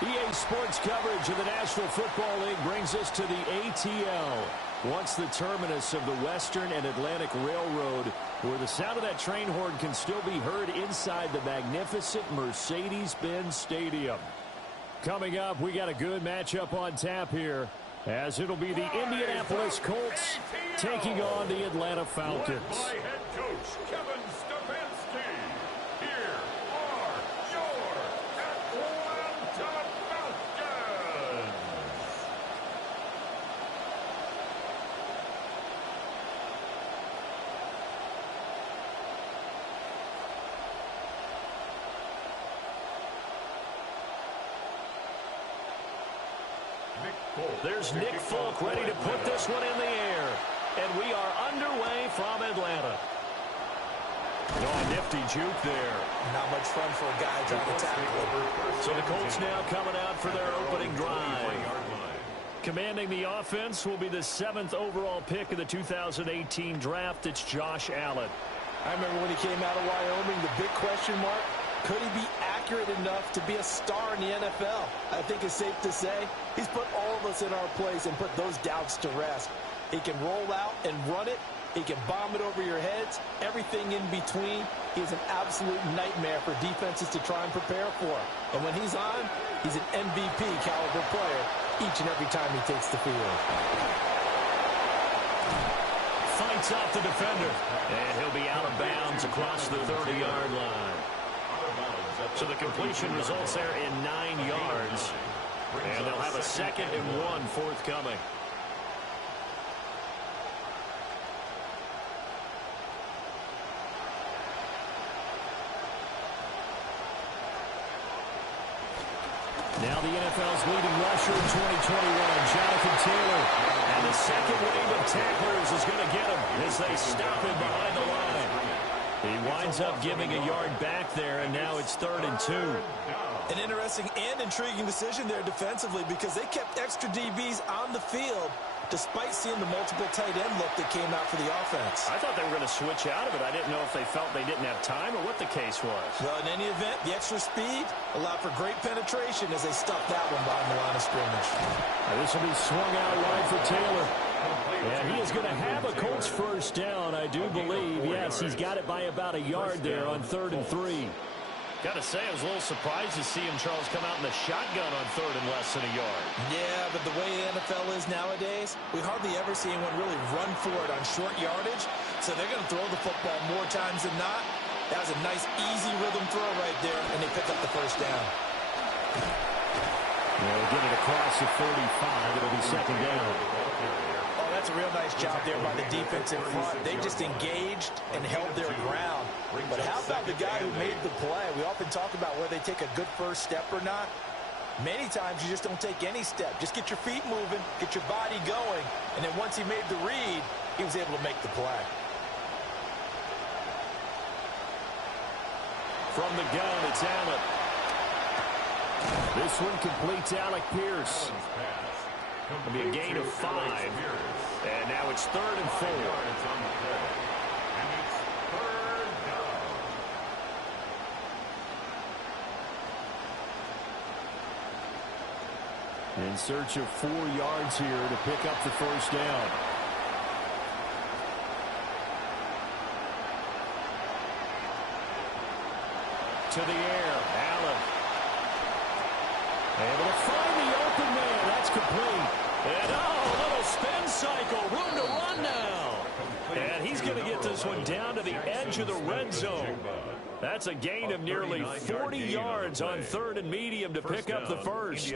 EA Sports coverage of the National Football League brings us to the ATL, once the terminus of the Western and Atlantic Railroad, where the sound of that train horn can still be heard inside the magnificent Mercedes-Benz Stadium. Coming up, we got a good matchup on tap here, as it'll be the Indianapolis Colts taking on the Atlanta Falcons. Led by head coach Kevin Stefanski. Here are your Atlanta Falcons. There's Nick Folk ready to put this one in the air. And we are underway from Atlanta. Oh, a nifty juke there. Not much fun for a guy trying to tackle. So the Colts now coming out for their opening drive. Commanding the offense will be the 7th overall pick of the 2018 draft. It's Josh Allen. I remember when he came out of Wyoming, the big question mark, could he be accurate enough to be a star in the NFL? I think it's safe to say he's put all of us in our place and put those doubts to rest. He can roll out and run it. He can bomb it over your heads. Everything in between. He's an absolute nightmare for defenses to try and prepare for. And when he's on, he's an MVP caliber player each and every time he takes the field. Fights off the defender. And he'll be out of bounds across the 30-yard line. So the completion results there in 9 yards. And they'll have a 2nd and 1 forthcoming. Now the NFL's leading rusher in 2021, Jonathan Taylor. And the second wave of tacklers is going to get him as they stop him behind the line. He winds up giving a yard back there, and now it's 3rd and 2. An interesting and intriguing decision there defensively, because they kept extra DBs on the field despite seeing the multiple tight end look that came out for the offense. I thought they were going to switch out of it. I didn't know if they felt they didn't have time or what the case was. Well, in any event, the extra speed allowed for great penetration as they stuffed that one behind the line of scrimmage. This will be swung out wide for Taylor. And he is going to have a Colts first down, I do believe. Yes, he's got it by about a yard there on 3rd and 3. Got to say, I was a little surprised to see him, Charles, come out in the shotgun on 3rd and less than a yard. Yeah, but the way the NFL is nowadays, we hardly ever see anyone really run for it on short yardage. So they're going to throw the football more times than not. That was a nice, easy rhythm throw right there, and they pick up the first down. They'll get it across the 45. It'll be 2nd down. Oh, that's a real nice job there by the defense in front. They just engaged and held their ground. But how about the guy who made the play? We often talk about whether they take a good first step or not. Many times you just don't take any step. Just get your feet moving, get your body going, and then once he made the read, he was able to make the play. From the gun, it's Allen. This one completes Alec Pierce. It'll be a gain of 5. And now it's 3rd and 4. In search of 4 yards here to pick up the first down. To the air, Allen. Able to find the open man. That's complete. And a little spin cycle. Room to run now. And he's going to get this one down to the edge of the red zone. That's a gain of nearly 40 yards on 3rd and medium to pick up the first.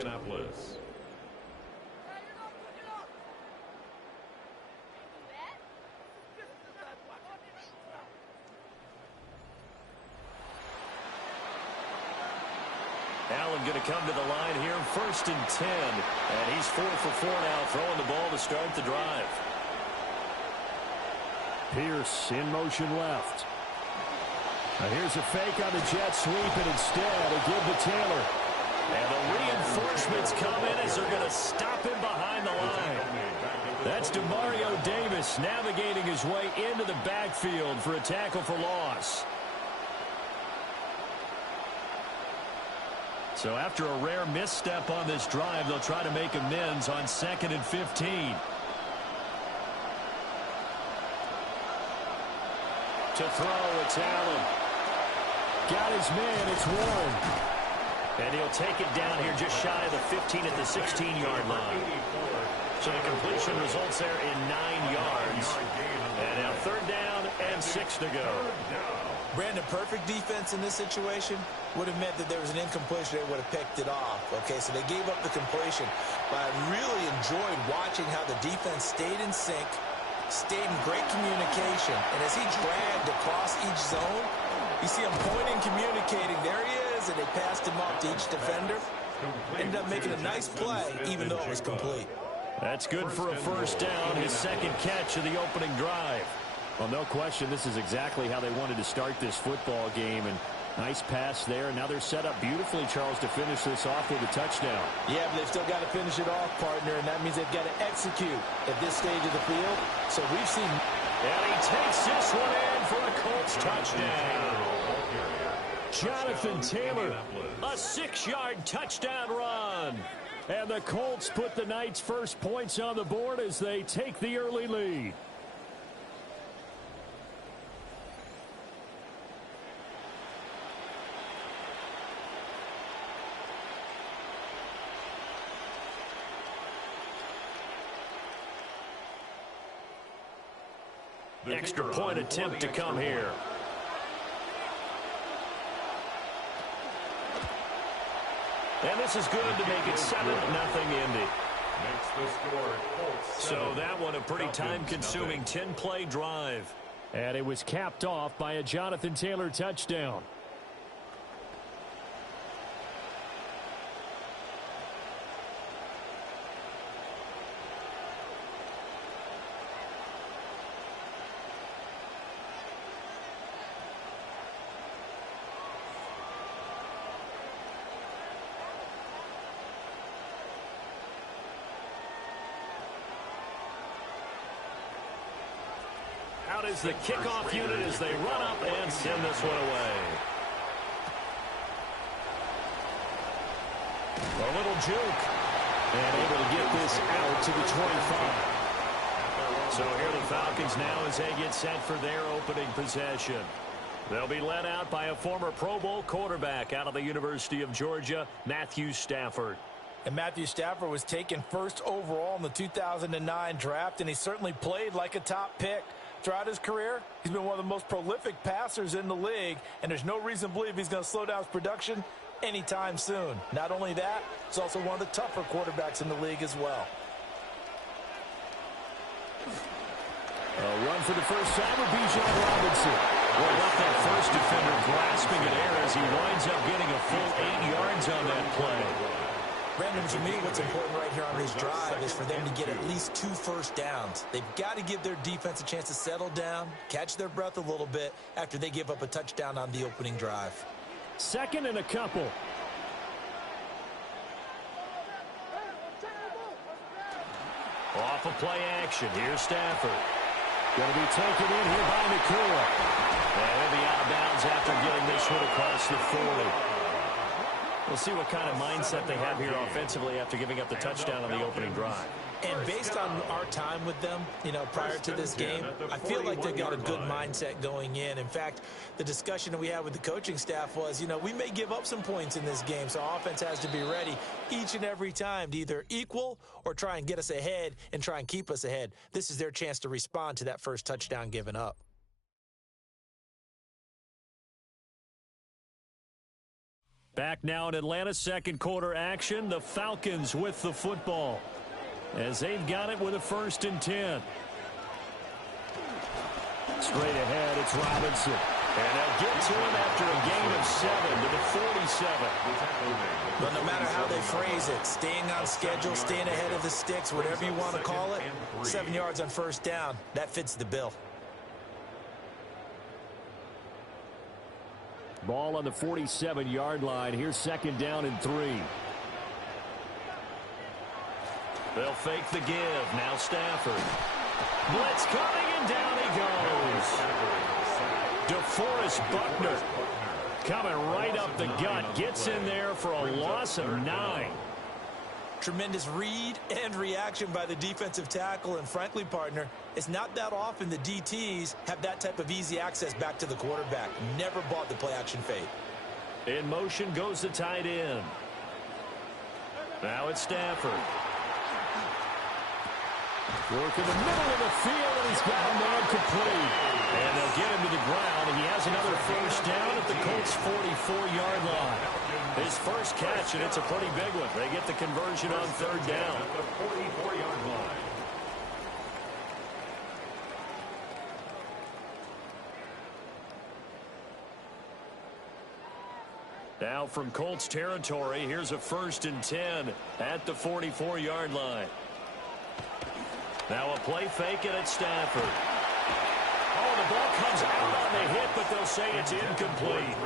Allen going to come to the line here, 1st and 10. And he's 4 for 4 now, throwing the ball to start the drive. Pierce in motion left. Now here's a fake on the jet sweep, and instead a give to Taylor. And the reinforcements come in as they're going to stop him behind the line. That's Demario Davis navigating his way into the backfield for a tackle for loss. So after a rare misstep on this drive, they'll try to make amends on 2nd and 15. To throw, it's Allen. Got his man, it's Warren. And he'll take it down here just shy of the 15 at the 16-yard line. So the completion results there in 9 yards. And now 3rd down and 6 to go. Brandon, perfect defense in this situation would have meant that there was an incompletion. They would have picked it off. Okay, so they gave up the completion. But I really enjoyed watching how the defense stayed in sync, stayed in great communication. And as he dragged across each zone, you see him pointing, communicating. There he is, and they passed him off to each defender. Ended up making a nice play, even though it was complete. That's good for a 1st down, his 2nd catch of the opening drive. Well, no question, this is exactly how they wanted to start this football game. And nice pass there. Now they're set up beautifully, Charles, to finish this off with a touchdown. Yeah, but they've still got to finish it off, partner, and that means they've got to execute at this stage of the field. So we've seen... And he takes this one in for a Colts touchdown. Jonathan Taylor, a 6-yard touchdown run. And the Colts put the Knights' first points on the board as they take the early lead. Extra point attempt to come here. And this is good to make it 7-0 Indy. So that one a pretty time-consuming 10-play drive. And it was capped off by a Jonathan Taylor touchdown. Out is the kickoff unit as they run up and send this one away. A little juke. And able to get this out to the 25. So here the Falcons now as they get set for their opening possession. They'll be led out by a former Pro Bowl quarterback out of the University of Georgia, Matthew Stafford. And Matthew Stafford was taken 1st overall in the 2009 draft, and he certainly played like a top pick. Throughout his career, he's been one of the most prolific passers in the league, and there's no reason to believe he's going to slow down his production anytime soon. Not only that, he's also one of the tougher quarterbacks in the league as well. A run for the first time with Bijan Robinson. Well, left that first defender grasping at air as he winds up getting a full 8 yards on that play. Brandon, to me, what's important right here on this drive is for them to get at least 2 first downs. They've got to give their defense a chance to settle down, catch their breath a little bit after they give up a touchdown on the opening drive. 2nd and a couple. Off of play action. Here's Stafford. Going to be taken in here by Nakua. And he'll be out of bounds after getting this one across the 40. We'll see what kind of mindset they have here offensively after giving up the touchdown on the opening drive. And based on our time with them, prior to this game, I feel like they've got a good mindset going in. In fact, the discussion that we had with the coaching staff was, we may give up some points in this game, so offense has to be ready each and every time to either equal or try and get us ahead and try and keep us ahead. This is their chance to respond to that first touchdown given up. Back now in Atlanta, 2nd quarter action. The Falcons with the football as they've got it with a 1st and 10. Straight ahead, it's Robinson. And they'll get to him after a gain of 7 to the 47. But no matter how they phrase it, staying on schedule, staying ahead of the sticks, whatever you want to call it, 7 yards on 1st down, that fits the bill. Ball on the 47-yard line. Here's 2nd down and 3. They'll fake the give. Now Stafford. Blitz coming, and down he goes. DeForest Buckner Coming right up the gut. Gets in there for a loss of 9. Tremendous read and reaction by the defensive tackle. And frankly, partner, it's not that often the DTs have that type of easy access back to the quarterback. Never bought the play-action fade. In motion goes the tight end. Now it's Stafford. Work in the middle of the field, and he's got a man complete. And they'll get him to the ground, and he has another first down at the Colts' 44-yard line. His first catch, and it's a pretty big one. They get the conversion on third down. At the 44-yard line. Now from Colts territory, here's a 1st and 10 at the 44-yard line. Now a play fake, and it's Stafford. Oh, the ball comes out on the hit, but they'll say it's incomplete.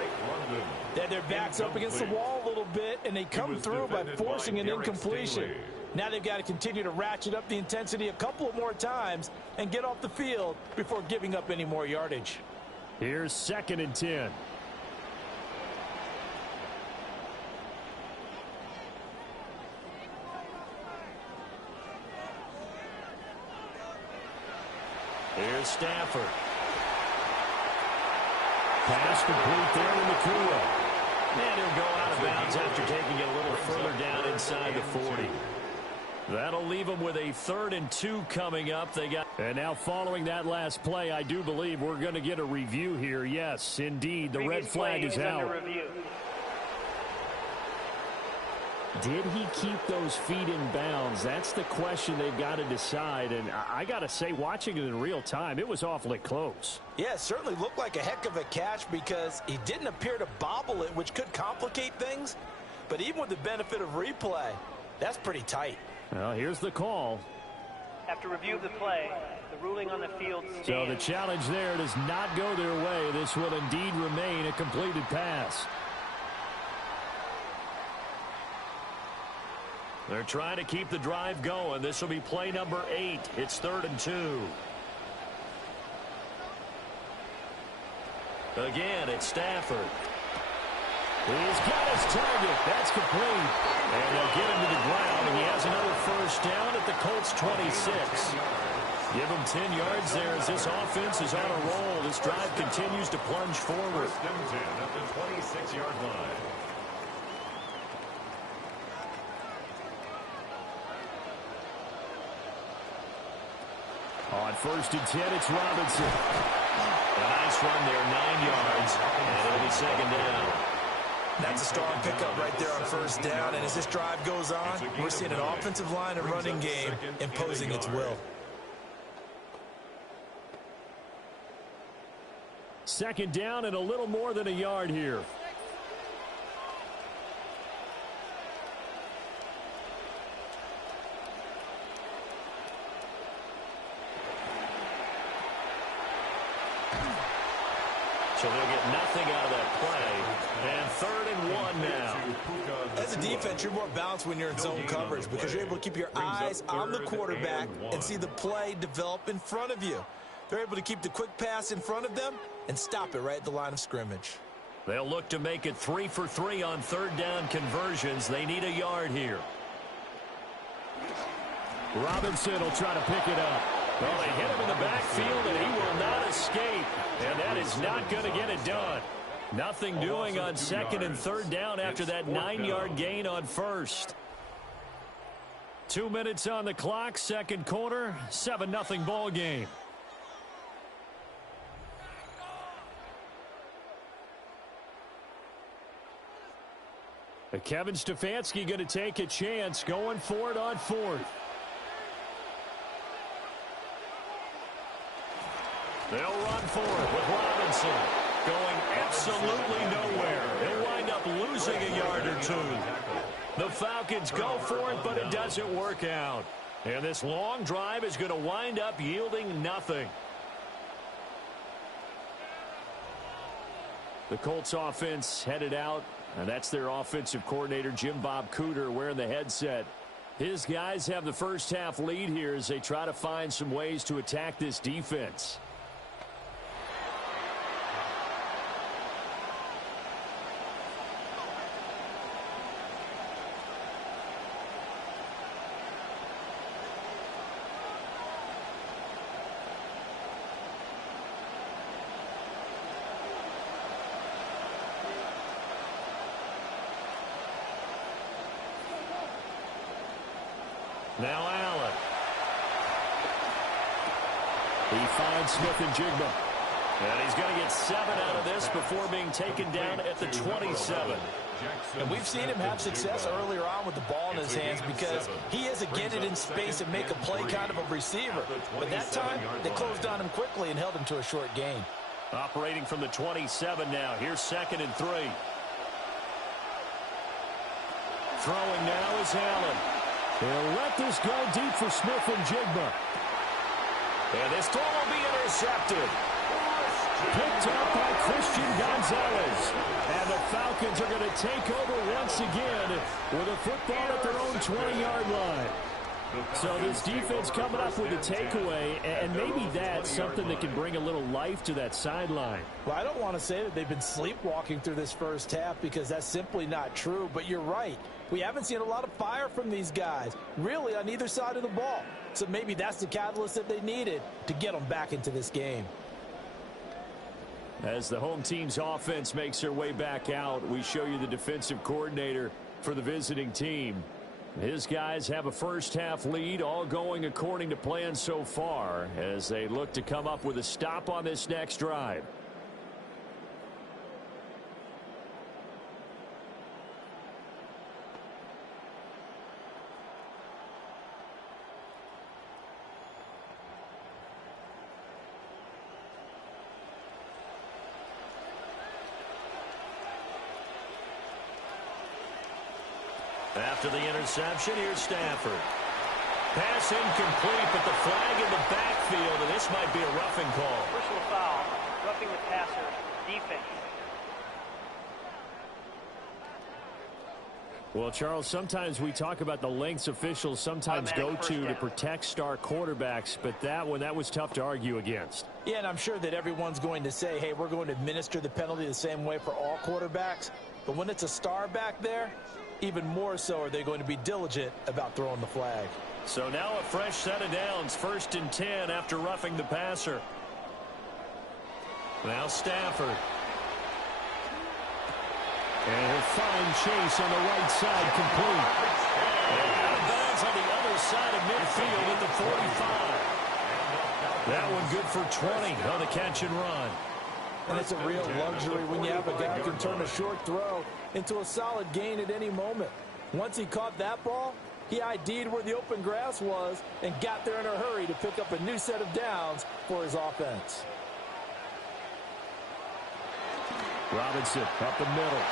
Their back's up against the wall a little bit, and they come through by forcing an incompletion. Now they've got to continue to ratchet up the intensity a couple of more times and get off the field before giving up any more yardage. Here's 2nd and 10. Here's Stafford. Pass complete there to Nakua. And he'll go out of bounds after taking it a little further down inside the 40. That'll leave them with a 3rd and 2 coming up. And now following that last play, I do believe we're going to get a review here. Yes, indeed, the red flag is out. Did he keep those feet in bounds? That's the question they've got to decide. And I got to say, watching it in real time, it was awfully close. Yeah, it certainly looked like a heck of a catch because he didn't appear to bobble it, which could complicate things. But even with the benefit of replay, that's pretty tight. Well, here's the call. After review of the play, the ruling on the field stands. So the challenge there does not go their way. This will indeed remain a completed pass. They're trying to keep the drive going. This will be play number 8. It's 3rd and 2. Again, it's Stafford. He's got his target. That's complete. And they'll get him to the ground. And he has another first down at the Colts' 26. Give him 10 yards there as this offense is on a roll. This drive continues to plunge forward. 1st and 10 at the 26-yard line. On 1st and 10, it's Robinson. A nice run there, 9 yards, and it'll be 2nd down. That's a strong pickup right there on 1st down, and as this drive goes on, we're seeing an offensive line and running game imposing its will. 2nd down and a little more than a yard here. So they'll get nothing out of that play. And 3rd and 1 now. As a defense, you're more balanced when you're in zone coverage because you're able to keep your eyes on the quarterback and see the play develop in front of you. They're able to keep the quick pass in front of them and stop it right at the line of scrimmage. They'll look to make it 3 for 3 on 3rd down conversions. They need a yard here. Robinson will try to pick it up. Well, they hit him in the backfield, and he will not escape. And that is not going to get it done. Nothing doing on 2nd and 3rd down after that 9-yard gain on 1st. 2 minutes on the clock, 2nd quarter, 7-0 ball game. Kevin Stefanski going to take a chance going for it on 4th. They'll run for it with Robinson going absolutely nowhere. He'll wind up losing a yard or 2. The Falcons go for it, but it doesn't work out. And this long drive is going to wind up yielding nothing. The Colts offense headed out, and that's their offensive coordinator, Jim Bob Cooter, wearing the headset. His guys have the first half lead here as they try to find some ways to attack this defense. Now Allen. He finds Smith and Jigba. And he's going to get 7 out of this before being taken down at the 27. And we've seen him have success earlier on with the ball in his hands because he is a get it in space and make a play kind of a receiver. But that time, they closed on him quickly and held him to a short gain. Operating from the 27 now. Here's 2nd and 3. Throwing now is Allen. They'll let this go deep for Smith and Jigba. And this throw will be intercepted. Picked up by Christian Gonzalez. And the Falcons are going to take over once again with a football at their own 20-yard line. So this defense coming up with a takeaway, and maybe that's something that can bring a little life to that sideline. Well, I don't want to say that they've been sleepwalking through this first half because that's simply not true, but you're right. We haven't seen a lot of fire from these guys, really, on either side of the ball. So maybe that's the catalyst that they needed to get them back into this game. As the home team's offense makes their way back out, we show you the defensive coordinator for the visiting team. His guys have a first-half lead, all going according to plan so far, as they look to come up with a stop on this next drive. After the interception, here's Stafford. Pass incomplete, but the flag in the backfield, and this might be a roughing call. Personal foul, roughing the passer, defense. Well, Charles, sometimes we talk about the lengths officials sometimes go to protect star quarterbacks, but that was tough to argue against. Yeah, and I'm sure that everyone's going to say, hey, we're going to administer the penalty the same way for all quarterbacks. But when it's a star back there, even more so are they going to be diligent about throwing the flag. So now a fresh set of downs, 1st and 10 after roughing the passer. Now Stafford. And a fine chase on the right side, complete. And out of bounds on the other side of midfield at the 45. That one good for 20 on the catch and run. And it's a real luxury when you have a guy who can turn a short throw into a solid gain at any moment. Once he caught that ball, he ID'd where the open grass was and got there in a hurry to pick up a new set of downs for his offense. Robinson up the middle.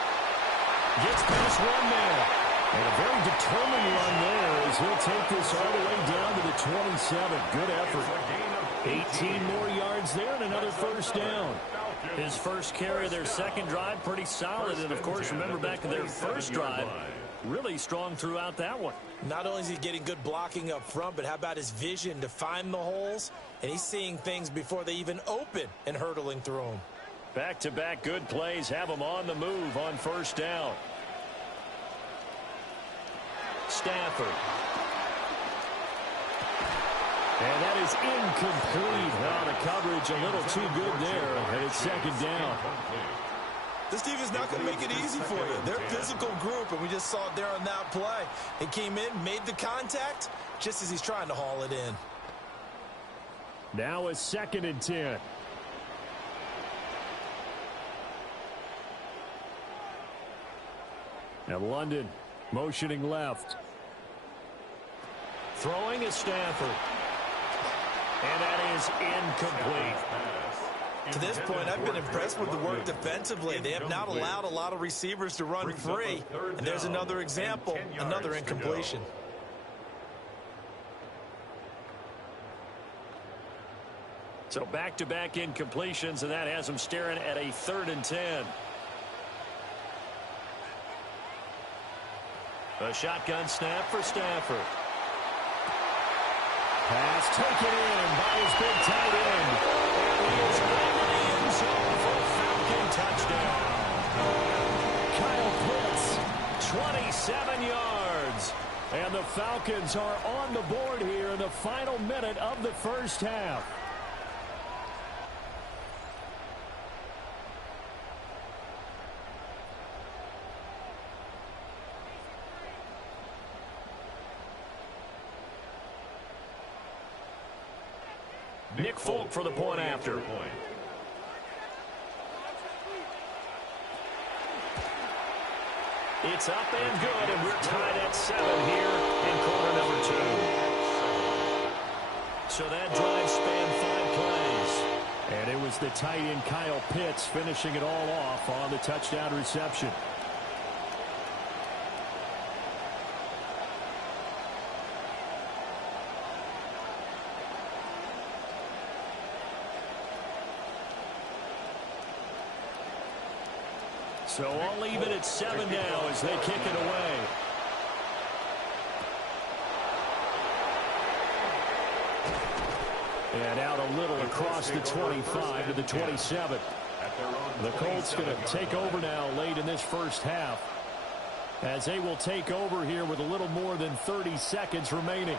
Gets past one man. And a very determined run there as he'll take this all the way down to the 27. Good effort. 18 more yards there and another first down. His first carry of their second drive, pretty solid. And, of course, remember back to their first drive, really strong throughout that one. Not only is he getting good blocking up front, but how about his vision to find the holes? And he's seeing things before they even open and hurdling through them. Back-to-back good plays have him on the move on first down. Stafford. And that is incomplete. Well, the coverage a little too good there, and it's second down. This defense is not going to make it easy for you. They're a physical group, and we just saw it there on that play. He came in, made the contact, just as he's trying to haul it in. Now a 2nd and 10. And London motioning left. Throwing is Stafford. And that is incomplete. To this point, I've been impressed with the work defensively. They have not allowed a lot of receivers to run free. And there's another example, another incompletion. So back-to-back incompletions, and that has them staring at a 3rd and 10. A shotgun snap for Stafford. Pass taken in by his big tight end. And he is over the end zone for a Falcon touchdown. Kyle Pitts, 27 yards. And the Falcons are on the board here in the final minute of the first half. Nick Folk for the point after. It's up and good, and we're tied at 7 here in quarter number 2. So that drive spanned 5 plays. And it was the tight end Kyle Pitts finishing it all off on the touchdown reception. So all even at 7 now as they kick it away. And out a little across the 25 to the 27. The Colts going to take over now late in this first half, as they will take over here with a little more than 30 seconds remaining.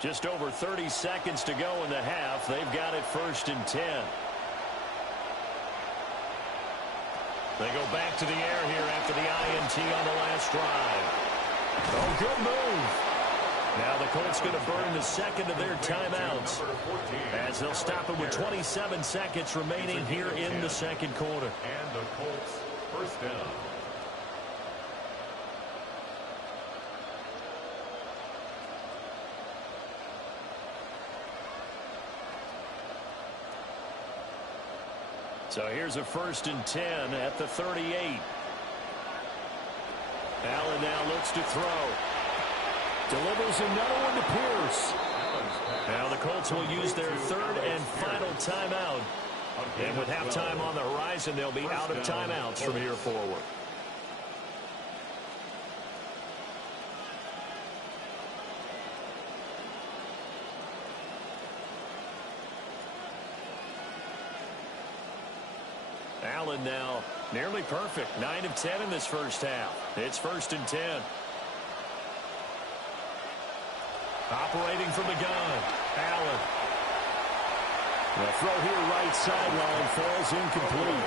Just over 30 seconds to go in the half. They've got it 1st and 10. They go back to the air here after the INT on the last drive. Oh, good move. Now the Colts going to burn the second of their timeouts, as they'll stop it with 27 seconds remaining here in the second quarter. And the Colts first down. So here's a 1st and 10 at the 38. Allen now looks to throw. Delivers another one to Pierce. Now the Colts will use their 3rd and final timeout. And with halftime on the horizon, they'll be out of timeouts from here forward. Allen now nearly perfect. 9 of 10 in this first half. It's 1st and 10. Operating from the gun. Allen. The throw here right sideline falls incomplete.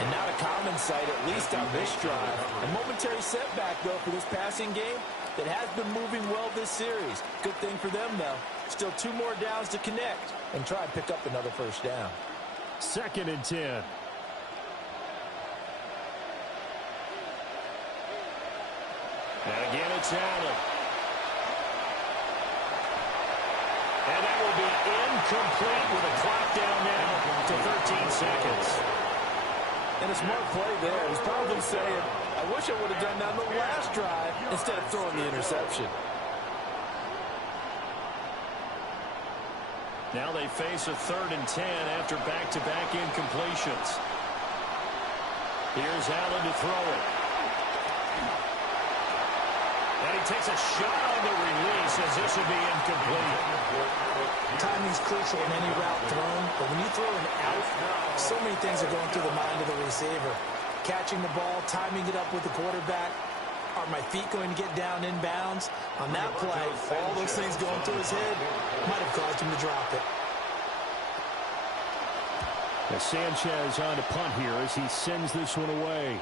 And not a common sight, at least on this drive. A momentary setback, though, for this passing game that has been moving well this series. Good thing for them, though. Still 2 more downs to connect and try and pick up another first down. 2nd and 10. And again, it's Allen. And that will be incomplete with a clock down now to 13 seconds. And a smart play there. He's probably saying, I wish I would have done that on the last drive instead of throwing the interception. Now they face a 3rd and 10 after back-to-back incompletions. Here's Allen to throw it. And he takes a shot on the release as this will be incomplete. Timing's crucial in any route thrown, but when you throw an out, so many things are going through the mind of the receiver. Catching the ball, timing it up with the quarterback. Are my feet going to get down in bounds? On that play, all those things going through his head might have caused him to drop it. As Sanchez on to punt here as he sends this one away.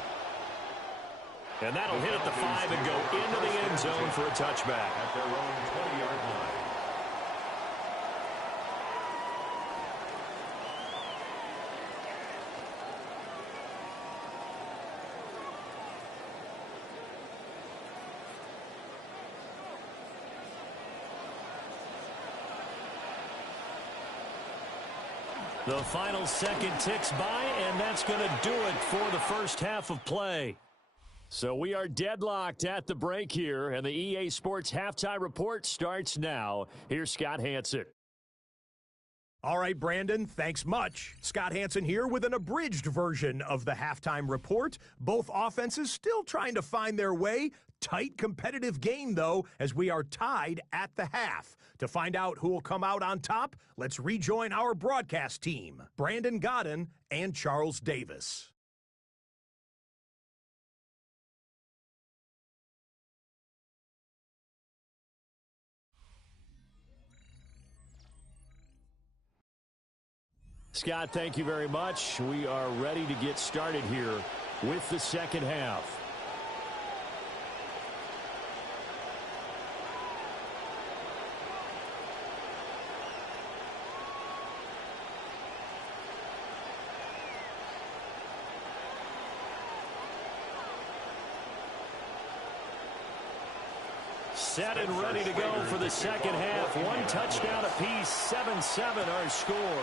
And that'll hit at the 5 and go into the end zone for a touchback. At their own 20-yard line. The final second ticks by, and that's going to do it for the first half of play. So we are deadlocked at the break here, and the EA Sports Halftime Report starts now. Here's Scott Hanson. All right, Brandon, thanks much. Scott Hanson here with an abridged version of the Halftime Report. Both offenses still trying to find their way. Tight competitive game, though, as we are tied at the half. To find out who will come out on top, let's rejoin our broadcast team, Brandon Godden and Charles Davis. Scott, thank you very much. We are ready to get started here with the second half. Set and ready to go for the second half. One touchdown apiece, 7-7 our score.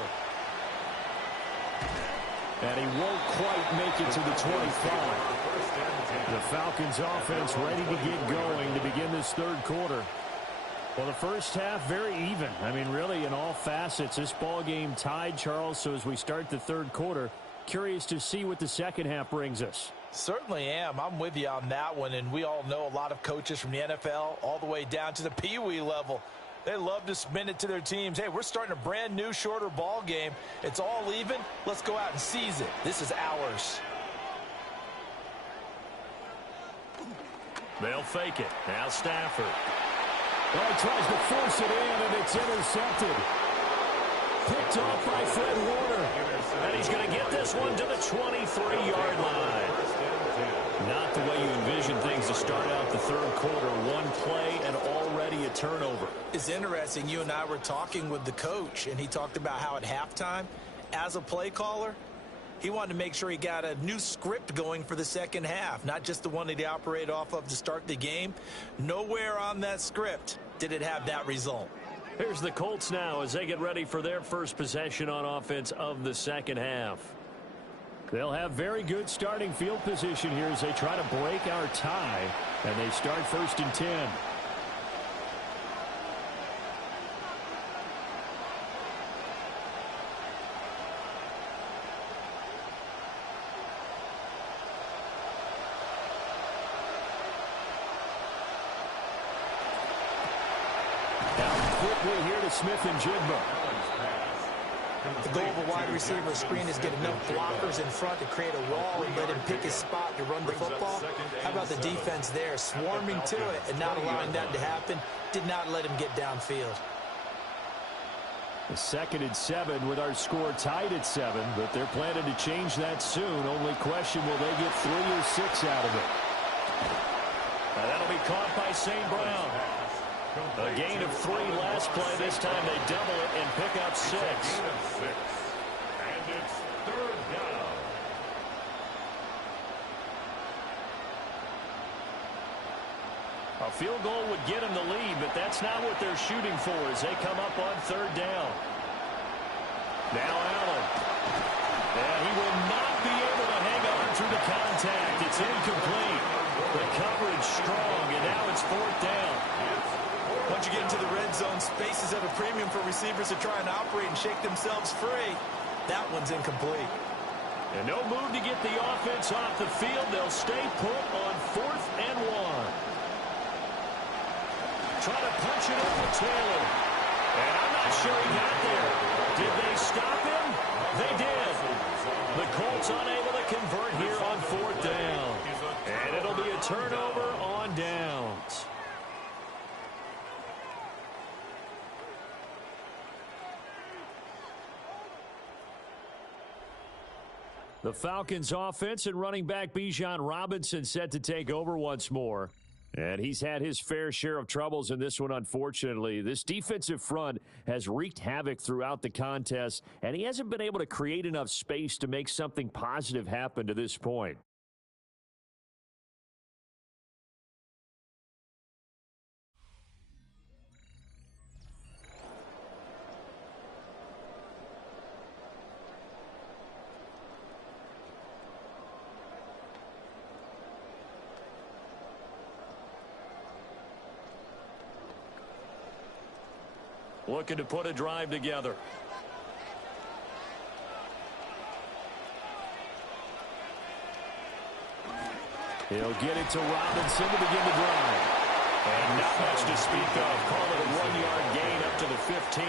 And he won't quite make it to the 25. The Falcons offense ready to get going to begin this third quarter. Well, the first half, very even. I mean, really, in all facets, this ball game tied, Charles. So as we start the third quarter, curious to see what the second half brings us. Certainly am. I'm with you on that one, and we all know a lot of coaches from the NFL all the way down to the Pee Wee level. They love to spin it to their teams. Hey, we're starting a brand new, shorter ball game. It's all even. Let's go out and seize it. This is ours. They'll fake it. Now Stafford. Well, he tries to force it in, and it's intercepted. Picked off by Fred Warner. And he's going to get this one to the 23-yard line. Not the way you envision things to start out the third quarter. One play and already a turnover. It's interesting. You and I were talking with the coach, and he talked about how at halftime, as a play caller, he wanted to make sure he got a new script going for the second half, not just the one that he operated off of to start the game. Nowhere on that script did it have that result. Here's the Colts now as they get ready for their first possession on offense of the second half. They'll have very good starting field position here as they try to break our tie, and they start 1st and 10. Quickly here to Smith and Jigba. The goal of a wide receiver screen is get enough blockers in front to create a wall and let him pick his spot to run the football. How about the defense there, swarming to it and not allowing that to happen? Did not let him get downfield. The 2nd and 7 with our score tied at 7, but they're planning to change that soon. Only question, will they get 3 or 6 out of it? And that'll be caught by St. Brown. A gain of 3 last play. This time they double it and pick up 6. And it's 3rd down. A field goal would get them the lead, but that's not what they're shooting for as they come up on 3rd down. Now Allen. And he will not be able to hang on through the contact. It's incomplete. The coverage strong, and now it's 4th down. Once you get into the red zone, space is at a premium for receivers to try and operate and shake themselves free. That one's incomplete. And no move to get the offense off the field. They'll stay put on 4th and 1. Trying to punch it over Taylor. And I'm not sure he got there. Did they stop him? They did. The Colts unable to convert here on 4th down. And it'll be a turnover on downs. The Falcons offense and running back Bijan Robinson set to take over once more. And he's had his fair share of troubles in this one, unfortunately. This defensive front has wreaked havoc throughout the contest, and he hasn't been able to create enough space to make something positive happen to this point. Looking to put a drive together. He'll get it to Robinson to begin the drive. And not much to speak of. Call it a 1-yard gain up to the 15.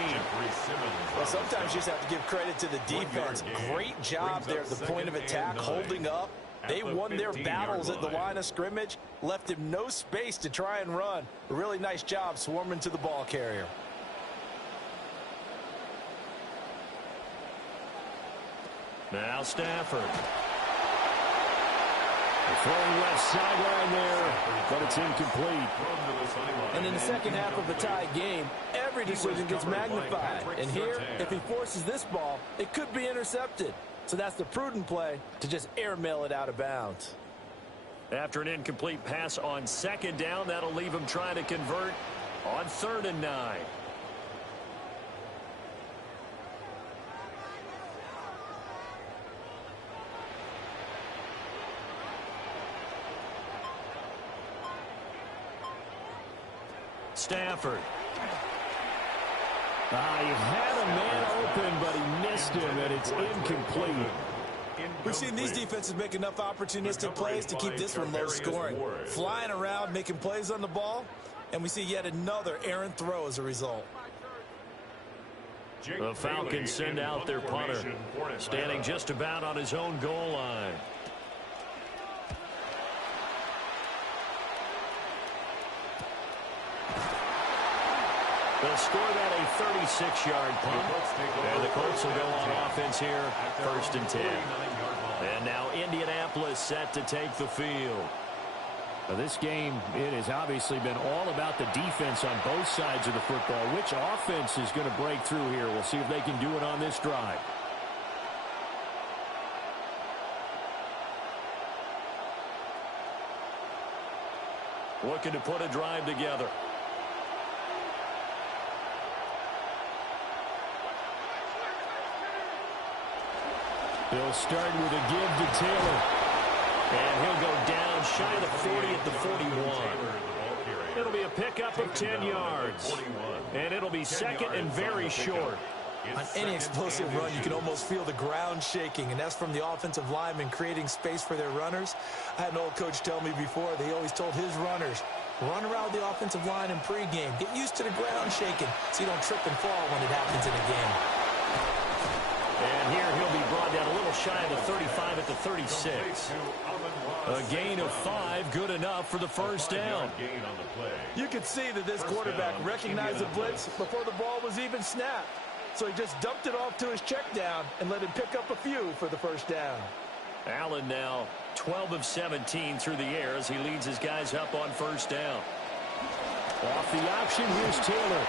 Well, sometimes you just have to give credit to the defense. Great job there at the point of attack, holding up. They won their battles at the line of scrimmage, left him no space to try and run. A really nice job swarming to the ball carrier. Now Stafford. Throwing left sideline there, but it's incomplete. And in the second half of a tied game, every decision gets magnified. And here, if he forces this ball, it could be intercepted. So that's the prudent play to just airmail it out of bounds. After an incomplete pass on second down, that'll leave him trying to convert on 3rd and 9. Stafford. He had a man open, but he missed him, and it's incomplete. We've seen these defenses make enough opportunistic plays to keep this one low scoring. Flying around, making plays on the ball, and we see yet another errant throw as a result. The Falcons send out their punter, standing just about on his own goal line. They'll score that a 36-yard punt. And the Colts will go on offense here, 1st and 10. And now Indianapolis set to take the field. Now this game, it has obviously been all about the defense on both sides of the football. Which offense is going to break through here? We'll see if they can do it on this drive. Looking to put a drive together. They'll start with a give to Taylor. And he'll go down shy of the 40 at the 41. It'll be a pickup of 10 yards. And it'll be 2nd and very short. On any explosive run, you can almost feel the ground shaking, and that's from the offensive linemen creating space for their runners. I had an old coach tell me before, they always told his runners, run around the offensive line in pregame. Get used to the ground shaking so you don't trip and fall when it happens in a game. And here he'll be brought down a little shy of the 35 at the 36. A gain of 5, good enough for the first down. You could see that this quarterback recognized the blitz before the ball was even snapped. So he just dumped it off to his check down and let him pick up a few for the first down. Allen now 12 of 17 through the air as he leads his guys up on first down. Off the option, here's Taylor.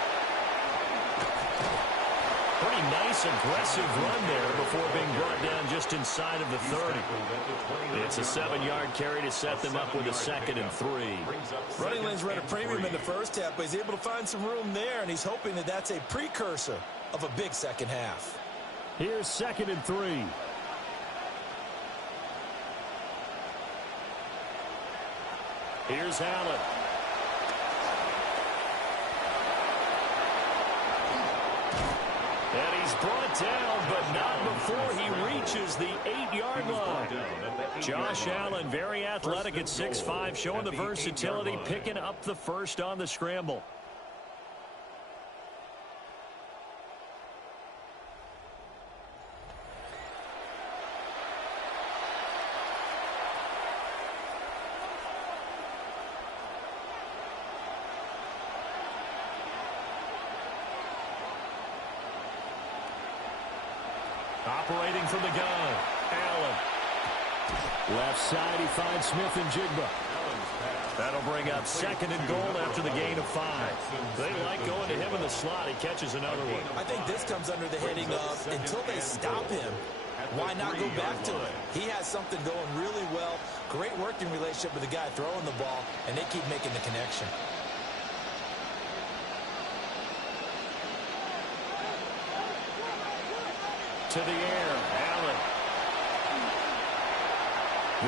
Pretty nice, aggressive run there before being brought down just inside of the 30. It's a 7-yard carry to set them up with a 2nd and 3. Running lanes run a premium in the first half, but he's able to find some room there, and he's hoping that that's a precursor of a big second half. Here's 2nd and 3. Here's Allen. And he's brought down, but not before he reaches the 8-yard line. Josh Allen, very athletic at 6'5", showing the versatility, picking up the first on the scramble. Operating from the gun, Allen. Left side, he finds Smith and Jigba. That'll bring up 2nd and goal after the gain of 5. They like going to him in the slot. He catches another one. I think this comes under the heading of, until they stop him, why not go back to it? He has something going really well. Great working relationship with the guy throwing the ball, and they keep making the connection. To the air, Allen.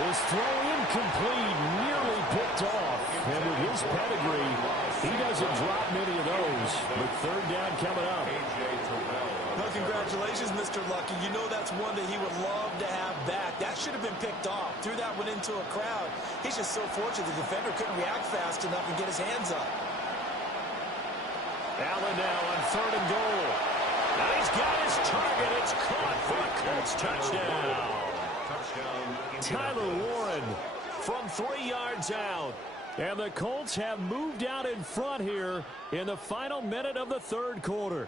This throw incomplete, nearly picked off. And with his pedigree, he doesn't drop many of those. With 3rd down coming up. Well, congratulations, Mr. Lucky. You know that's one that he would love to have back. That should have been picked off. Threw that one into a crowd. He's just so fortunate the defender couldn't react fast enough and get his hands up. Allen now on 3rd and goal. Now he's got his target. It's caught for a Colts touchdown. Tyler Warren from 3 yards out. And the Colts have moved out in front here in the final minute of the 3rd quarter.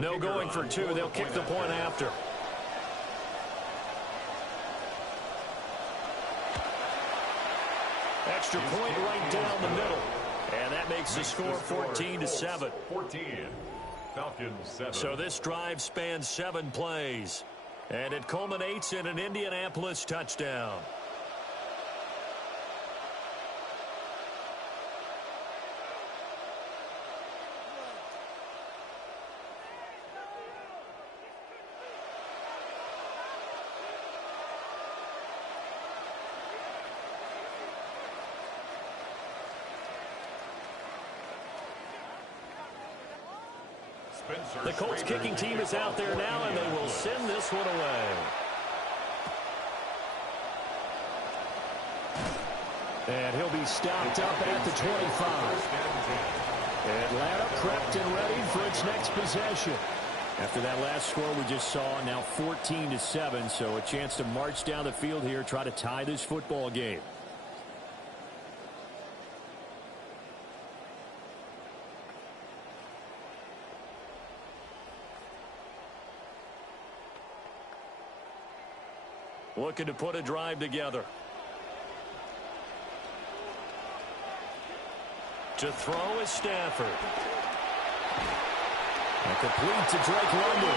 No going for two. They'll kick the point after. Extra point right down the middle. And that makes the score 14-7. 14. Falcons 7. So this drive spans 7 plays. And it culminates in an Indianapolis touchdown. The Colts kicking team is out there now, and they will send this one away. And he'll be stopped up at the 25. Atlanta prepped and ready for its next possession. After that last score we just saw, now 14-7, so a chance to march down the field here, try to tie this football game. Looking to put a drive together. To throw is Stafford. And complete to Drake London.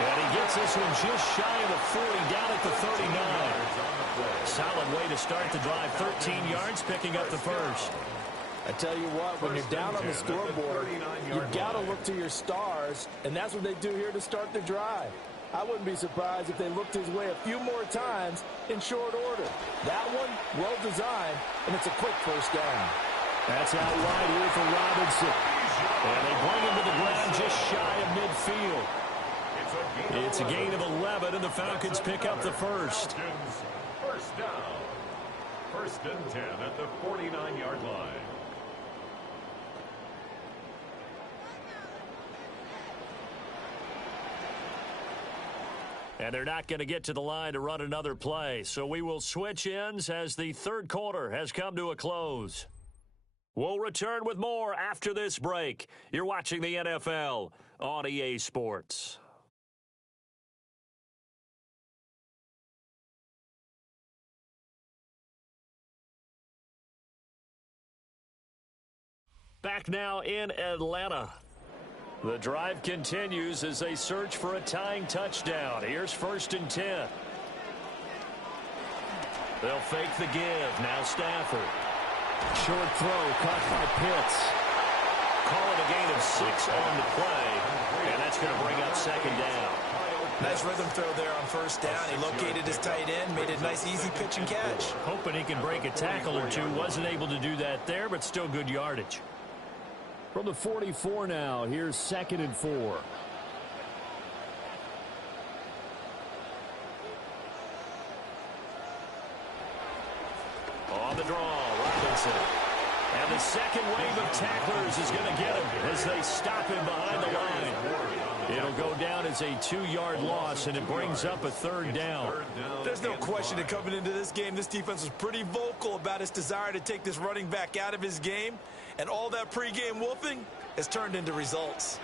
And he gets this one just shy of the 40, down at the 39. Solid way to start the drive. 13 yards, picking up the first. I tell you what, when you're down on the scoreboard, you've got to look to your stars, and that's what they do here to start the drive. I wouldn't be surprised if they looked his way a few more times in short order. That one, well designed, and it's a quick first down. That's out wide here for Robinson. And they bring him to the ground just shy of midfield. It's a gain of 11, and the Falcons pick up the first. First down. First and 10 at the 49-yard line. And they're not going to get to the line to run another play. So we will switch ends as the third quarter has come to a close. We'll return with more after this break. You're watching the NFL on EA Sports. Back now in Atlanta. The drive continues as they search for a tying touchdown. Here's first and 10. They'll fake the give. Now Stafford. Short throw caught by Pitts. Call it a gain of 6 on the play. And that's going to bring up second down. Nice rhythm throw there on first down. He located his tight end, made it a nice easy pitch and catch. Hoping he can break a tackle or two. Wasn't able to do that there, but still good yardage. From the 44 now, here's second and 4. On the draw, Robinson. And the second wave of tacklers is going to get him as they stop him behind the line. It'll go down as a 2-yard loss, and it brings up a third down. There's no question that coming into this game, this defense was pretty vocal about its desire to take this running back out of his game. And all that pregame wolfing has turned into results.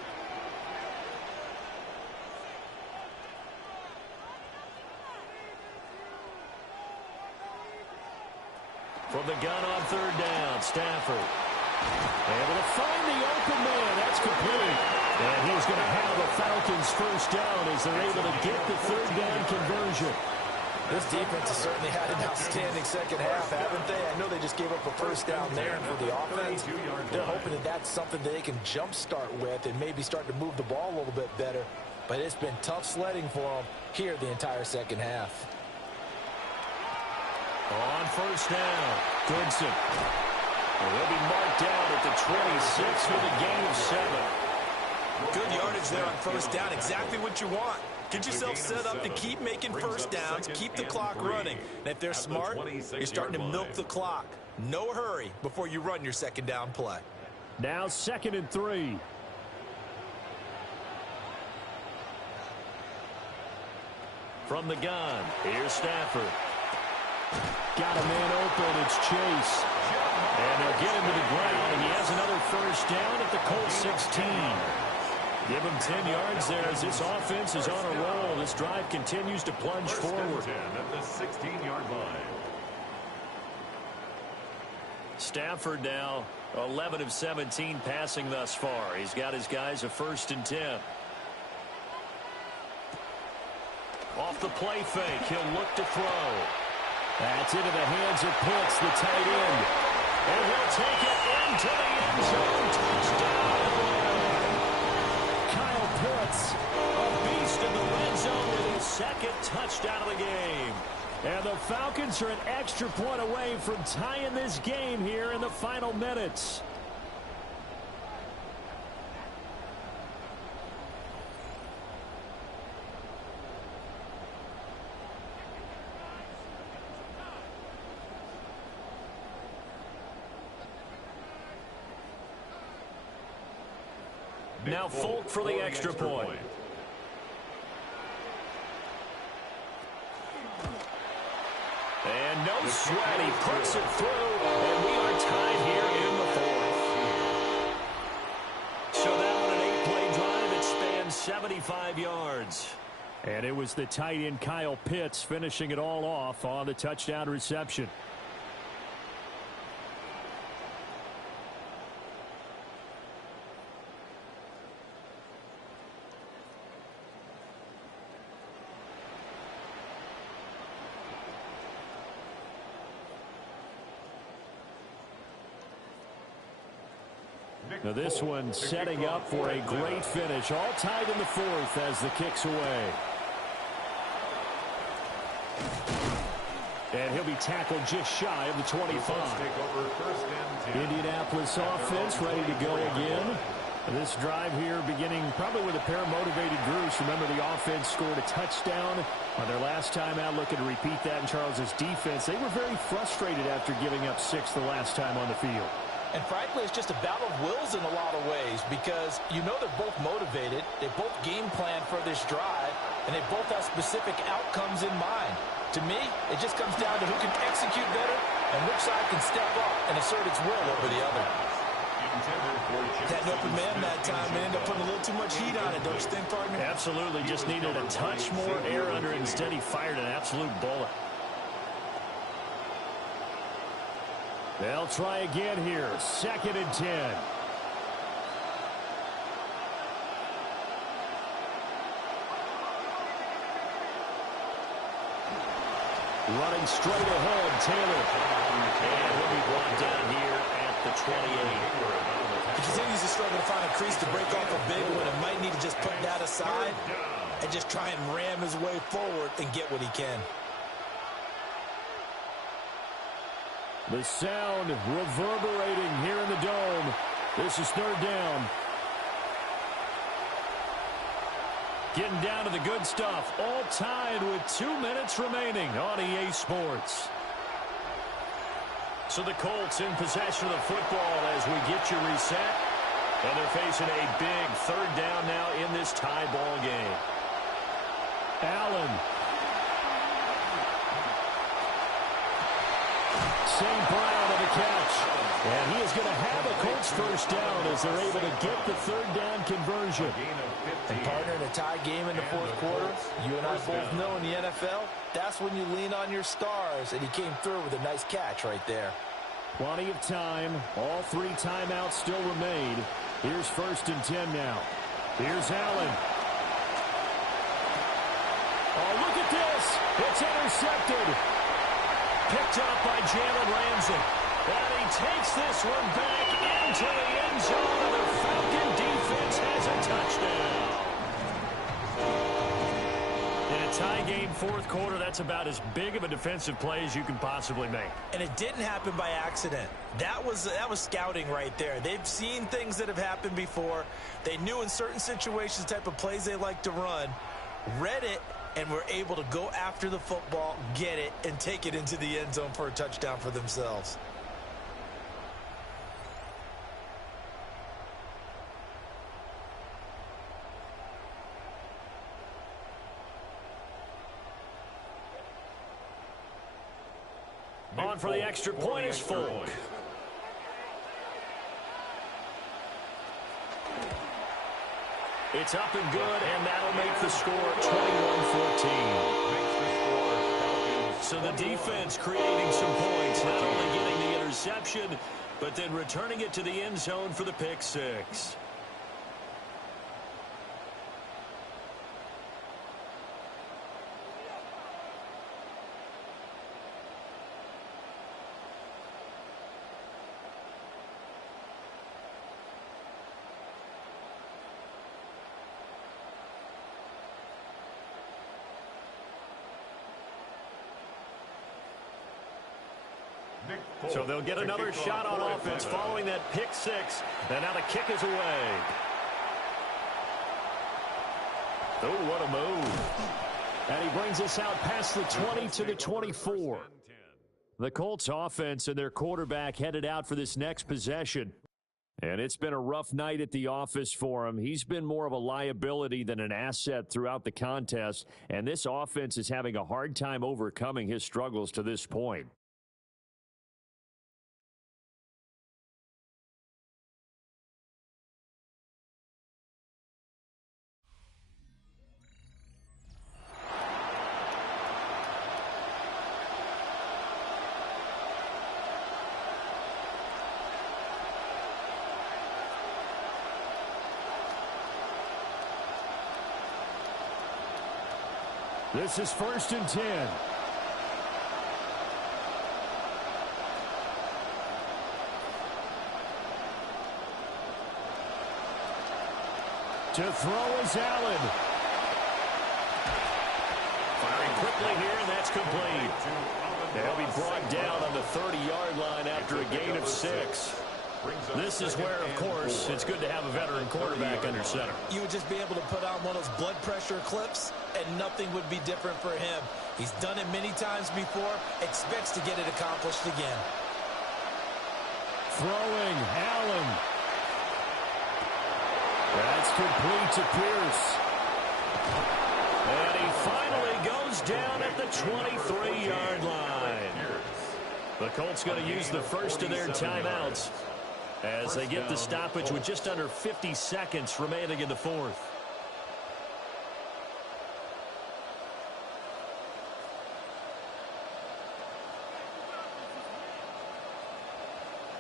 From the gun on third down, Stafford. Able to find the open man. That's complete. And he's going to have the Falcons first down as they're able to get the third down conversion. This defense has certainly had an outstanding second half, haven't they? I know they just gave up a first down there, and for the offense, they're hoping that that's something that they can jumpstart with and maybe start to move the ball a little bit better. But it's been tough sledding for them here the entire second half. On first down, Goodson. And he'll be marked down at the 26 with a gain of 7. Good yardage there on first down, exactly what you want. Get yourself set up to keep making first downs, keep the clock running. And if they're smart, you're starting to milk the clock. No hurry before you run your second down play. Now second and 3. From the gun, here's Stafford. Got a man open, it's Chase. And they'll get him to the ground, and he has another first down at the Colts 16. Give him 10 yards there as this offense is on a roll. This drive continues to plunge forward. 10 at the 16-yard line. Stafford now 11 of 17 passing thus far. He's got his guys a 1st and 10. Off the play fake, he'll look to throw. That's into the hands of Pitts, the tight end. And he'll take it into the end zone. Touchdown! Kyle Pitts, a beast in the red zone with his 2nd touchdown of the game. And the Falcons are an extra point away from tying this game here in the final minutes. Now Folk for the extra point. And no sweat, he puts it through, and we are tied here in the 4th. So that one an 8-play drive that spans 75 yards. And it was the tight end Kyle Pitts finishing it all off on the touchdown reception. Now this one setting up for a great finish. All tied in the 4th as the kick's away. And he'll be tackled just shy of the 25. Indianapolis offense ready to go again. This drive here beginning probably with a pair of motivated groups. Remember, the offense scored a touchdown on their last time out. Looking to repeat that in Charles's defense. They were very frustrated after giving up 6 the last time on the field. And frankly, it's just a battle of wills in a lot of ways because you know they're both motivated. They both game plan for this drive, and they both have specific outcomes in mind. To me, it just comes down to who can execute better and which side can step up and assert its will over the other. That open man that time and ended up putting a little too much heat on it, don't you think, partner? Absolutely. Just needed a touch more air under it. Instead, he fired an absolute bullet. They'll try again here. 2nd and 10. Running straight ahead, Taylor. And he'll be brought down here at the 28. He continues to struggle to find a crease to break off a big one and might need to just put that aside and just try and ram his way forward and get what he can. The sound reverberating here in the dome. This is 3rd down. Getting down to the good stuff. All tied with 2 minutes remaining on EA Sports. So the Colts in possession of the football as we get you reset. And they're facing a big 3rd down now in this tie ball game. Allen. St. Brown on the catch. And he is going to have a Colts 1st down as they're able to get the 3rd down conversion. And partner, in a tie game in the 4th quarter, you and I both know in the NFL, that's when you lean on your stars. And he came through with a nice catch right there. Plenty of time. All 3 timeouts still remain. Here's 1st and 10 now. Here's Allen. Oh, look at this. It's intercepted. Picked up by Jalen Ramsey. And he takes this one back into the end zone. And the Falcon defense has a touchdown. In a tie game, 4th quarter, that's about as big of a defensive play as you can possibly make. And it didn't happen by accident. That was scouting right there. They've seen things that have happened before. They knew in certain situations the type of plays they like to run, read it, and were able to go after the football, get it, and take it into the end zone for a touchdown for themselves. On for the extra point is Folk. It's up and good, and that'll make the score 21-14. So the defense creating some points, not only getting the interception, but then returning it to the end zone for the pick six. So they'll get another shot on offense following that pick six. And now the kick is away. Oh, what a move. And he brings us out past the 20 to the 24. The Colts offense and their quarterback headed out for this next possession. And it's been a rough night at the office for him. He's been more of a liability than an asset throughout the contest. And this offense is having a hard time overcoming his struggles to this point. This is 1st and 10. To throw is Allen. Firing quickly here, and that's complete. They'll be brought down on the 30-yard line after a gain of 6. This is where, of course, it's good to have a veteran quarterback under center. You would just be able to put on one of those blood pressure clips, and nothing would be different for him. He's done it many times before, expects to get it accomplished again. Throwing, Allen. That's complete to Pierce. And he finally goes down at the 23-yard line. The Colts going to use the first of their timeouts as they get the stoppage with just under 50 seconds remaining in the fourth.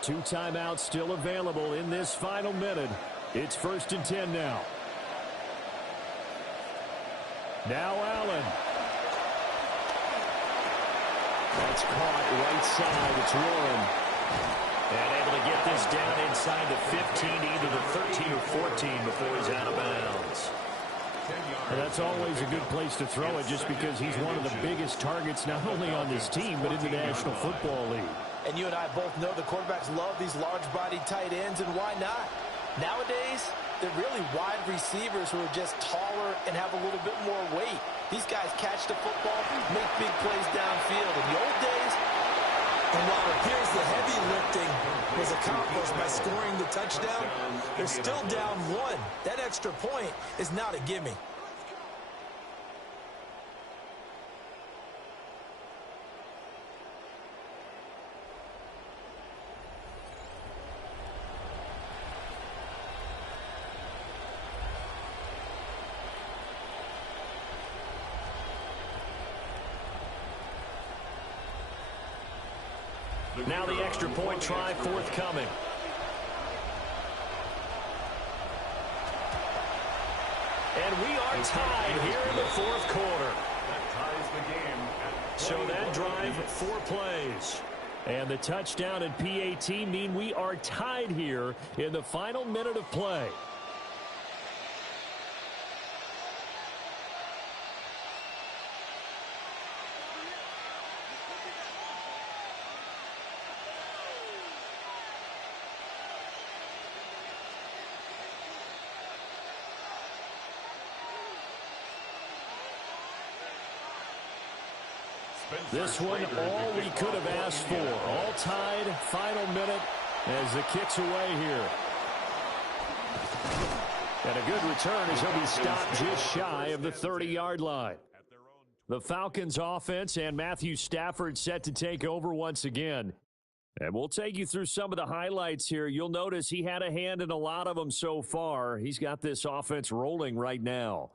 Two timeouts still available in this final minute. It's 1st and 10 now. Now Allen. That's caught right side. It's Warren. And able to get this down inside the 15, either the 13 or 14 before he's out of bounds. And that's always a good place to throw it just because he's one of the biggest targets not only on this team but in the National Football League. And you and I both know the quarterbacks love these large-bodied tight ends, and why not? Nowadays, they're really wide receivers who are just taller and have a little bit more weight. These guys catch the football, make big plays downfield. In the old days, and while it appears the heavy lifting was accomplished by scoring the touchdown, they're still down 1. That extra point is not a gimme. Now the extra point try forthcoming. And we are tied here in the fourth quarter. That ties the game at 21. So that drive, 4 plays. And the touchdown and PAT mean we are tied here in the final minute of play. This one, all we could have asked for. All tied, final minute as the kick's away here. And a good return as he'll be stopped just shy of the 30-yard line. The Falcons offense and Matthew Stafford set to take over once again. And we'll take you through some of the highlights here. You'll notice he had a hand in a lot of them so far. He's got this offense rolling right now.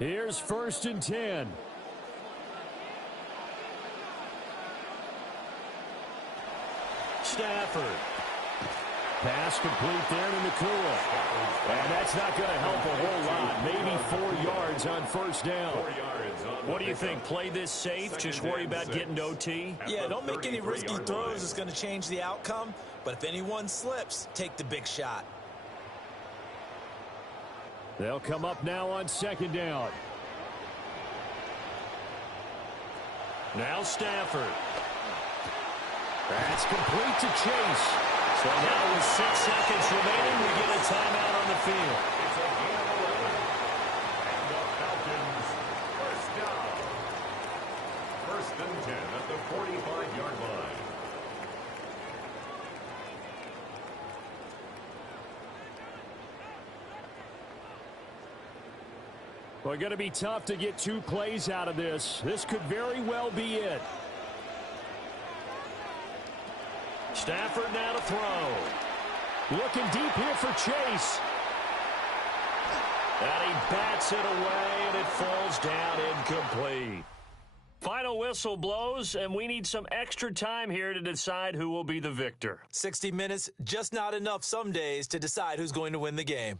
Here's 1st and 10. Stafford. Pass complete there to Nakua. And that's not going to help a whole lot. Maybe 4 yards on 1st down. What do you think? Play this safe? Just worry about getting to OT? Yeah, don't make any risky throws. It's going to change the outcome. But if anyone slips, take the big shot. They'll come up now on 2nd down. Now Stafford. That's complete to Chase. So now with 6 seconds remaining, we get a timeout on the field. It's a gain of 11. And the Falcons, 1st down. 1st and 10 at the 45-yard line. Well, going to be tough to get 2 plays out of this. This could very well be it. Stafford now to throw. Looking deep here for Chase. And he bats it away, and it falls down incomplete. Final whistle blows, and we need some extra time here to decide who will be the victor. 60 minutes, just not enough some days to decide who's going to win the game.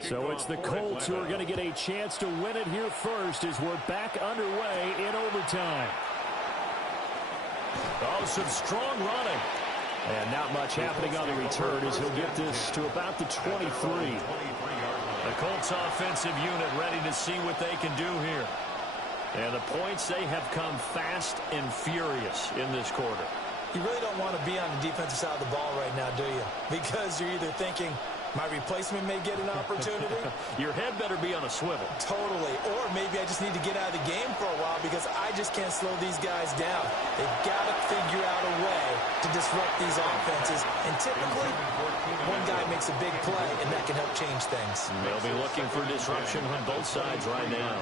So it's the Colts who are going to get a chance to win it here first as we're back underway in overtime. Oh, some strong running. And not much happening on the return as he'll get this to about the 23. The Colts offensive unit ready to see what they can do here. And the points, they have come fast and furious in this quarter. You really don't want to be on the defensive side of the ball right now, do you? Because you're either thinking, my replacement may get an opportunity. Your head better be on a swivel. Totally. Or maybe I just need to get out of the game for a while because I just can't slow these guys down. They've got to figure out a way to disrupt these offenses. And typically, one guy makes a big play, and that can help change things. They'll be looking for disruption on both sides right now.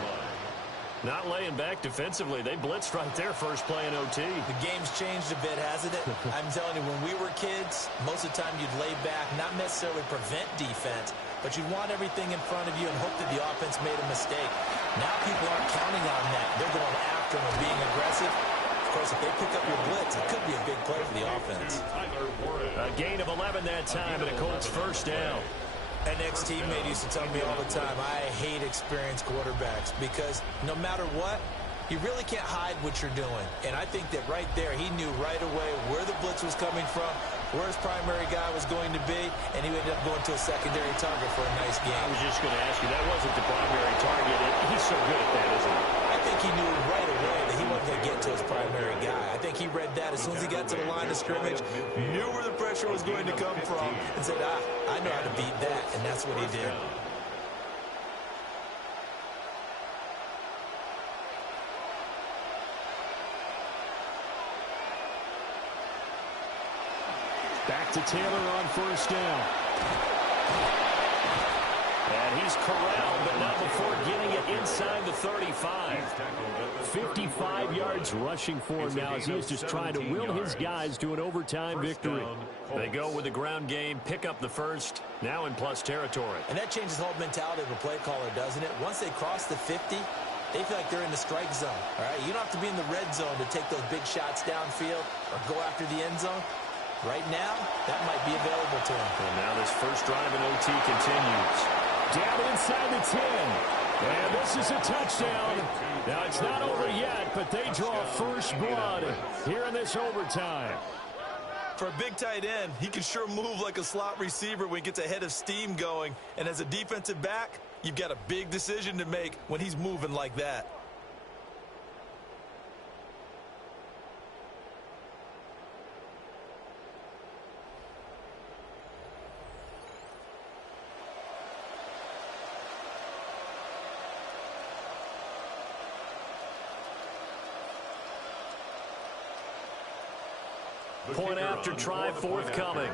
Not laying back defensively. They blitzed right there first play in OT. The game's changed a bit, hasn't it? I'm telling you, when we were kids, most of the time you'd lay back, not necessarily prevent defense, but you'd want everything in front of you and hope that the offense made a mistake. Now people aren't counting on that. They're going after them and being aggressive. Of course, if they pick up your blitz, it could be a big play for the offense. A gain of 11 that time, and a Colts first down. An ex-teammate used to tell me all the time, I hate experienced quarterbacks because no matter what, you really can't hide what you're doing. And I think that right there, he knew right away where the blitz was coming from, where his primary guy was going to be, and he ended up going to a secondary target for a nice game. I was just going to ask you, that wasn't the primary target. He's so good at that, isn't he? I think he knew right away that he wasn't going to get to his primary guy. I think he read that as soon as he got to the line of scrimmage, knew where the pressure was going to come from, and said, I know how to beat that, and that's what he did. Back to Taylor on first down. And he's corralled, but not before getting it inside the 35. 55 yards rushing for him now as he is just trying to will his guys to an overtime victory. They go with the ground game, pick up the first, now in plus territory. And that changes the whole mentality of a play caller, doesn't it? Once they cross the 50, they feel like they're in the strike zone. All right, you don't have to be in the red zone to take those big shots downfield or go after the end zone. Right now, that might be available to him. And now this first drive in OT continues. Down inside the 10. And this is a touchdown. Now, it's not over yet, but they draw first blood here in this overtime. For a big tight end, he can sure move like a slot receiver when he gets a head of steam going. And as a defensive back, you've got a big decision to make when he's moving like that. Point after try forthcoming.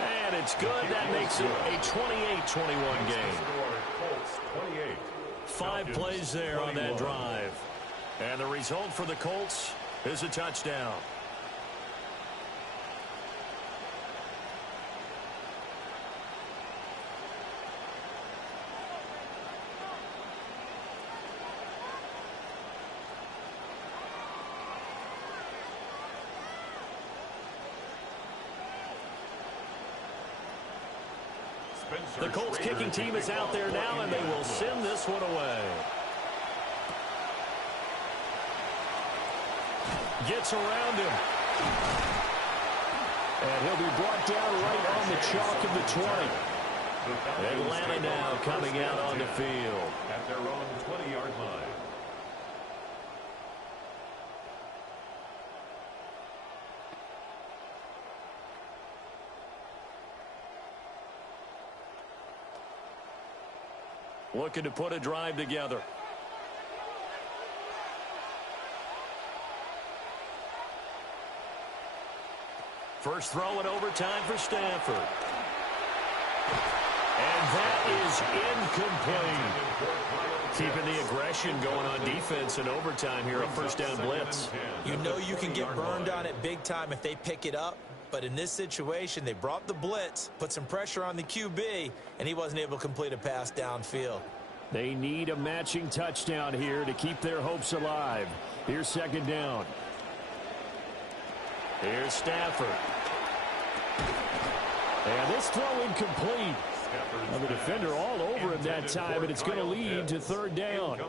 And it's good. That makes it a 28-21 game. 5 plays there on that drive. And the result for the Colts is a touchdown. The Colts kicking team is out there now, and they will send this one away. Gets around him. And he'll be brought down right on the chalk of the 20. Atlanta now coming out on the field. At their own 20-yard line. Looking to put a drive together. First throw in overtime for Stanford. And that is incomplete. Keeping the aggression going on defense in overtime here, a first down blitz. You know you can get burned on it big time if they pick it up. But in this situation, they brought the blitz, put some pressure on the QB, and he wasn't able to complete a pass downfield. They need a matching touchdown here to keep their hopes alive. Here's second down. Here's Stafford. And this throw incomplete. The defender all over him that time, and it's going to lead to third down.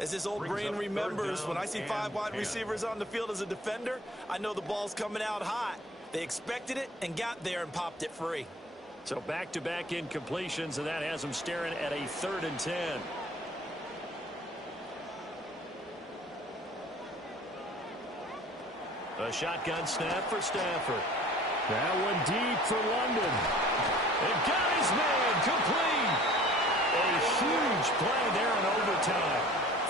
As this old brain remembers, when I see 5 wide receivers on the field as a defender, I know the ball's coming out hot. They expected it and got there and popped it free. So back-to-back incompletions, and that has them staring at a 3rd and 10. A shotgun snap for Stafford. That one deep for London. It got his man complete. A huge play there in overtime.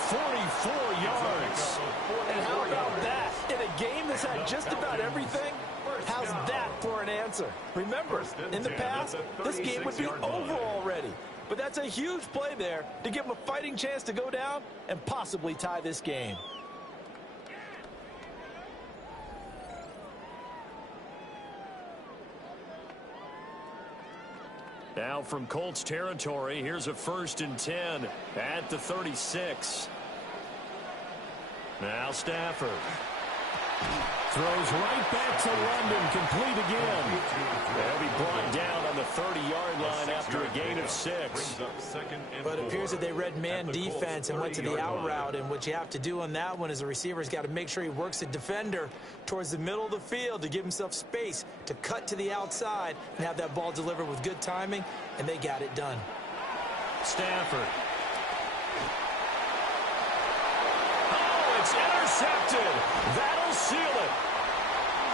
44 yards. And how about that? In a game that's had just about everything, how's that for an answer? Remember, in the past, this game would be over already. But that's a huge play there to give them a fighting chance to go down and possibly tie this game. Now from Colts territory, here's a 1st and 10 at the 36. Now Stafford. Throws right back to London, complete again. They'll be brought down on the 30-yard line after a gain of 6. But it appears that they read man defense and went to the out route, and what you have to do on that one is a receiver's got to make sure he works the defender towards the middle of the field to give himself space to cut to the outside and have that ball delivered with good timing, and they got it done. Stafford. Oh, it's intercepted. That'll seal it.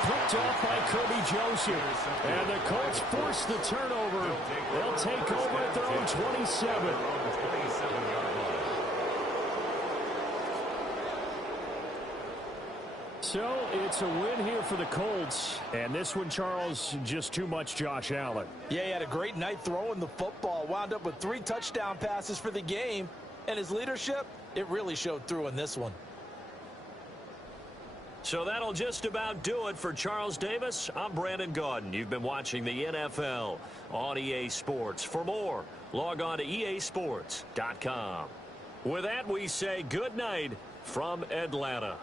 Picked off by Kirby Joseph. And the Colts force the turnover. They'll take over at their own 27. So it's a win here for the Colts. And this one, Charles, just too much Josh Allen. Yeah, he had a great night throwing the football. Wound up with 3 touchdown passes for the game. And his leadership, it really showed through in this one. So that'll just about do it for Charles Davis. I'm Brandon Gaudin. You've been watching the NFL on EA Sports. For more, log on to easports.com. With that, we say good night from Atlanta.